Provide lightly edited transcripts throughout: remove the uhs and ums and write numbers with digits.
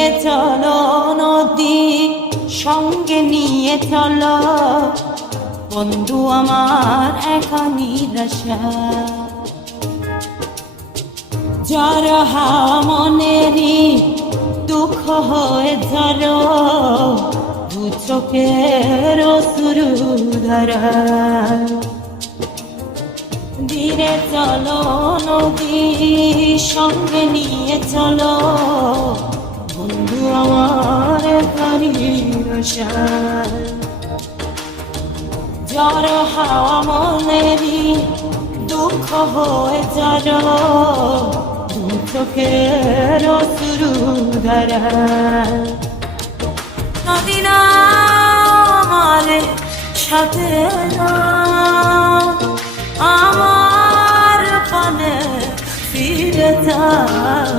ধীরে চলো নদী সঙ্গে নিয়ে চলো বন্ধু আমার একা নিরাশা জ্বর হাওয়া মনেরই দুঃখ হয়ে ঝরো দু চোখের অশ্রু ধারা ধীরে চলো নদী সঙ্গে নিয়ে চলো বন্ধু আমার ভালোবাসা জ্বর হাওয়া মনেরই দুঃখ হয়ে যার দু চোখের অশ্রু ধারা নদী না আমার সাথে না আমার পানে ফিরে যাও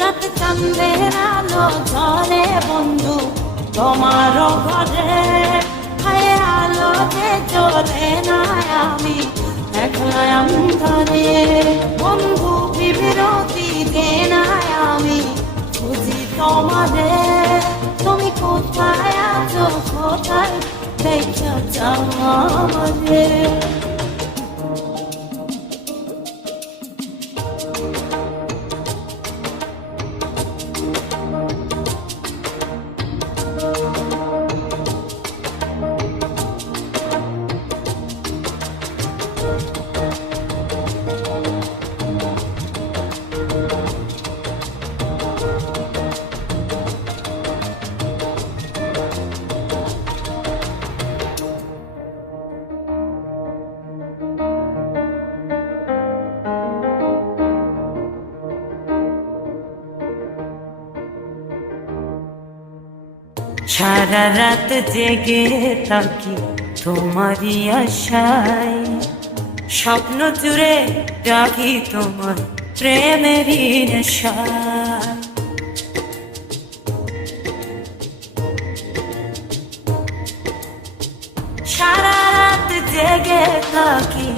রাত চাঁদের আলো ঝরে বন্ধু তোমার ঘরে হায় আলো যে চলে না আমি একলা অন্ধকারে বন্ধু বিরতি দে না আমি খুঁজি তোমাদের তুমি কোথায় আছো কোথায় দেখে যাও আমাদের সারা রাত জেগে থাকি তোমারই আশায় স্বপ্ন জুড়ে রাখি তোমার প্রেমেরই নেশা সারা রাত জেগে থাকি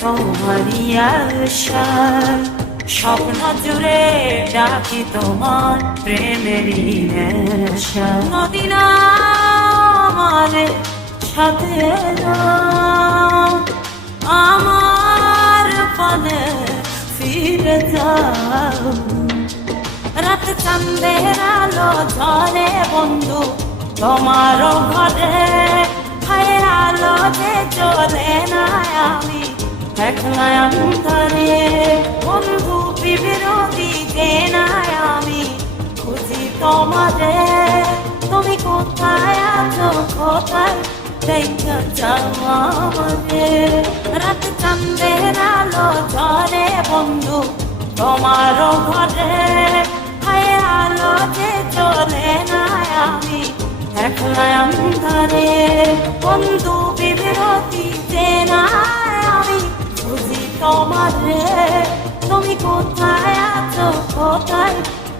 তোমারই আশায় স্বপ্ন জুড়ে ডাকি তোমার প্রেমেরই নেশা নদী না আমার সাথে না আমার পানে ফিরে যাও রাত চাঁদের আলো ঝরে বন্ধু তোমার ঘরে হায় আলো যে চলে না আমি একলা অন্ধকারে বন্ধু বিরতি দে না আমি খুঁজি তোমাদের তুমি কোথায় আছো কোথায় দেখে যাও আমাদের রাত চাঁদের আলো ঝরে বন্ধু তোমার ঘরে হায় আলো যে চলে না আমি একলা অন্ধকারে বন্ধু বিরতি দে না আমি খুঁজি তোমাদের তুমি কোথায় আছো কোথায়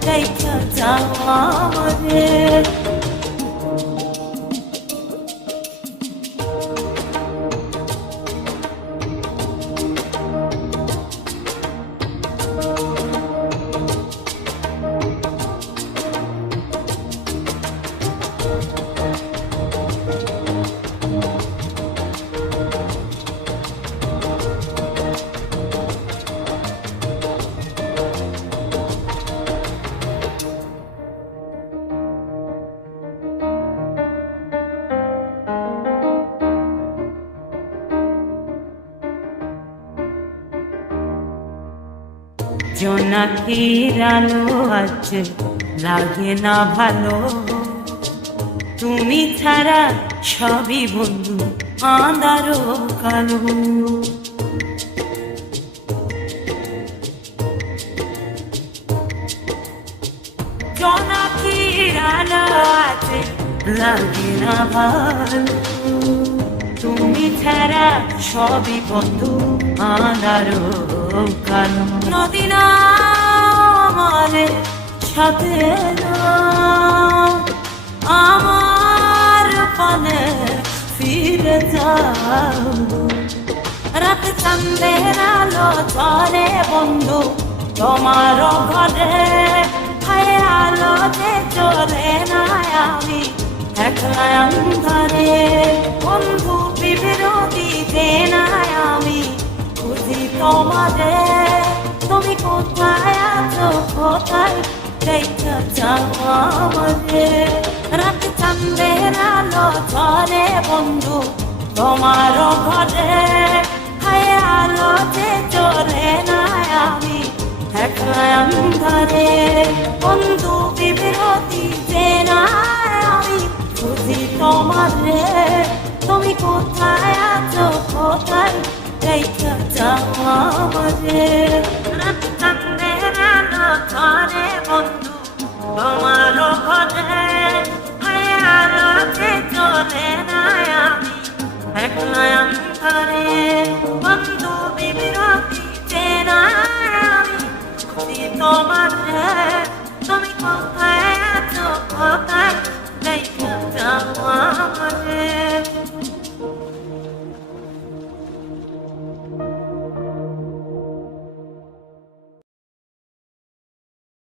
দেখে যাও আমাদের জোনাকির আলো আছে লাগে না ভালো তুমি ছাড়া সবই বন্ধু আঁধারো কালো জোনাকির আলো আছে লাগে না ভালো তুমি ছাড়া সবই বন্ধু আঁধারো কালো নদী না আমার সাথে না আমার পানে ফিরে যাও রাত চাঁদের আলো ঝরে বন্ধু তোমার ঘরে হায় আলো চলে না আমি একলা অন্ধকারে বন্ধু বিরতিতে না আমি খুঁজি তোমাদের তুমি কোথায় আছো কোথায় দেখা যাও আমাদের রাত চাঁদের আলো ঝরে বন্ধু তোমার ঘরে হায় আলোতে চলে না আমি একলা অন্ধকারে বন্ধু বিরতিতে না আমি খুঁজি তোমারে তুমি কোথায় আছো কোথায় দেখা যাও আমাদের রাত চাঁদের আলো ঝরে